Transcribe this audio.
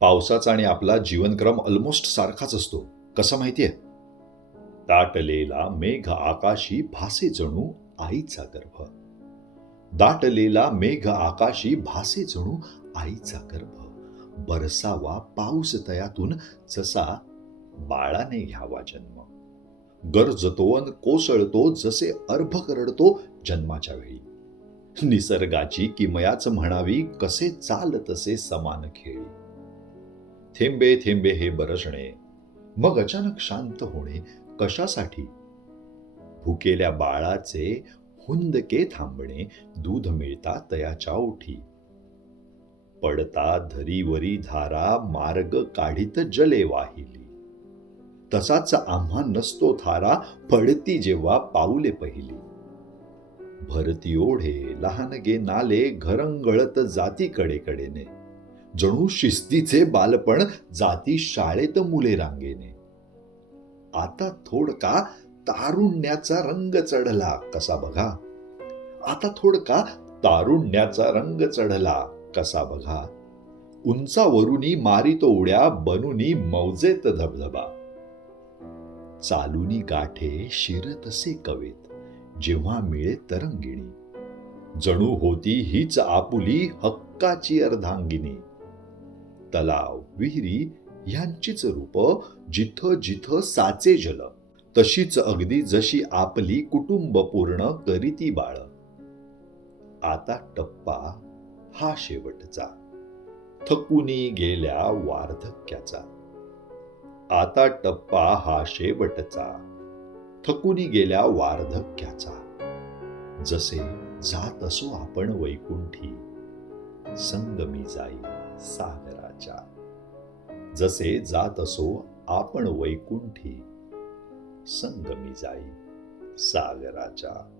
पावसाचा आणि आपला जीवनक्रम ऑलमोस्ट सारखाच असतो. कसा माहितीये? दाटलेला मेघ आकाशी भासे जणू आईचा गर्भ. दाटलेला मेघ आकाशी भासे जणू आईचा गर्भ. बरसावा पाऊस तयातून जसा बाळाने घ्यावा जन्म. गरजतो अन कोसळतो जसे अर्भ करडतो जन्माच्या वेळी. निसर्गाची किमयाच म्हणावी कसे चाल तसे समान खेळी. थेंबे थेंबे हे बरसणे, मग अचानक शांत होणे कशासाठी? भुकेल्या बाळाचे हुंदके थांबणे, दूध मिळता तयाच्या ओठी. पडता धरीवरी धारा, मार्ग काढीत जले वाहिली. तसाच आम्हा नसतो थारा, पडती जेव्हा पाऊले पहिली. भरती ओढे लहानगे नाले, घरंगळत जाती कडेकडेने. जणू शिस्तीचे बालपण, जाती शाळेत मुले रांगेने. आता थोडका तारुण्याचा रंग चढला कसा बघा. आता थोडका तारुण्याचा रंग चढला कसा बघा. उंचावरुनी मारितो उड्या, बनूनी मौजेत धबधबा. चालुनी गाठे शिरतसे कवेत, जेव्हा मिळे तरंगिणी. जणू होती हीच आपुली हक्काची अर्धांगिनी. तलाव विहिरी ह्यांचीच रूप, जिथं जिथं साचे जल, तशीच अगदी जशी आपली कुटुंब पूर्ण करीती बाळ. आता टप्पा हा शेवटचा, थकुनी गेल्या वार्धक्याचा. आता टप्पा हा शेवटचा, थकुनी गेल्या वार्धक्याचा. जसे जात असो आपण वैकुंठी, संगमी जाई सागराच्या. जसे जात असो आपण वैकुंठी, संगमी जाई सागराच्या.